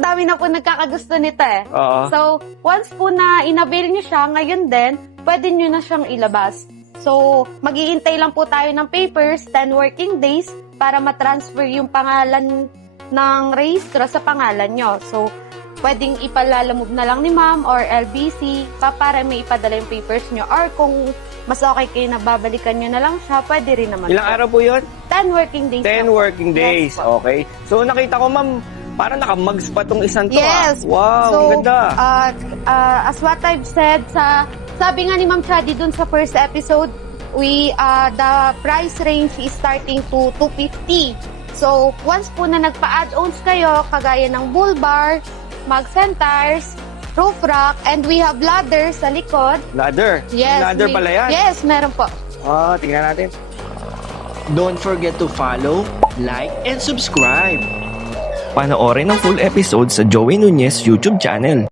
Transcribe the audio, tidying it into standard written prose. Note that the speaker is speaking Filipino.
ang dami na po nagkakagusto nito eh. Oo. So, once po na inavail nyo siya, ngayon din, pwede nyo na siyang ilabas. So, mag-iintay lang po tayo ng papers, 10 working days, para matransfer yung pangalan ng rehistro sa pangalan nyo. So, pwedeng ipalalamove na lang ni ma'am or LBC para may ipadala yung papers nyo. Or kung mas okay kayo na babalikan nyo na lang siya, pwede rin naman. Ilang araw po yun? 10 working days. 10 working days. Yes, po. Okay. So, nakita ko, ma'am, parang nakamags pa tong isang to. Yes. Wow, So, ang ganda. As what I've said, sabi nga ni Ma'am Chadi dun sa first episode, the price range is starting to 250. So, once po na nagpa-add-ons kayo, kagaya ng bull bar, mags and tires, roof rack, and we have ladder sa likod. Ladder. Yes. Ladder pala yan. Yes, meron po. Tingnan natin. Don't forget to follow, like, and subscribe. Panoorin ang full episode sa Joey Nunez YouTube channel.